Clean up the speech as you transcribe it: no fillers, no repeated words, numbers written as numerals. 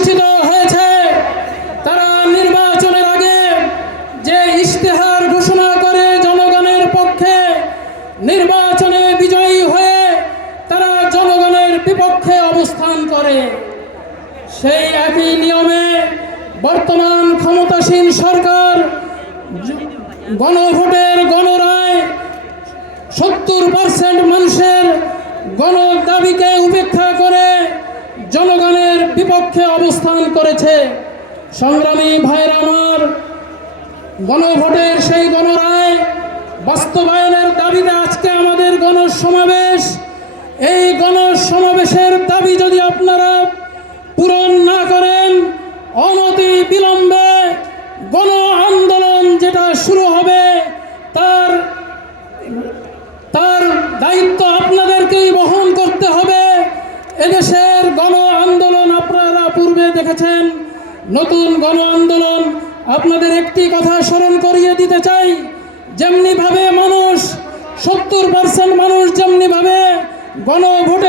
প্রতিষ্ঠিত হয়েছে, তারা নির্বাচনের আগে যে ইশতেহার ঘোষণা করে জনগণের পক্ষে, নির্বাচনে বিজয়ী হয়ে তারা জনগণের বিপক্ষে অবস্থান করে। সেই একই নিয়মে বর্তমান ক্ষমতাসীন সরকার গণভোটের গণরায় 70% মানুষের গণদাবিকে উপেক্ষা করে জনগণের বিপক্ষে অবস্থান করেছে। সংগ্রামী ভাইরা আমার, গণভোটের সেই গণরায় বাস্তবায়নের দাবিতে আজকে আমাদের গণসমাবেশ। এই গণসমাবেশের দাবি যদি আপনারা পূরণ না করেন, অনতি বিলম্বে গণ আন্দোলন যেটা শুরু হবে তার দায়িত্ব আপনাদেরকেই বহন করতে হবে। এদেশের গণ আন্দোলন আপনারা পূর্বে দেখেছেন, নতুন গণ আন্দোলন আপনাদের একটি কথা স্মরণ করিয়ে দিতে চাই, যেমনিভাবে মানুষ 70% মানুষ যেমনিভাবে গণভোটে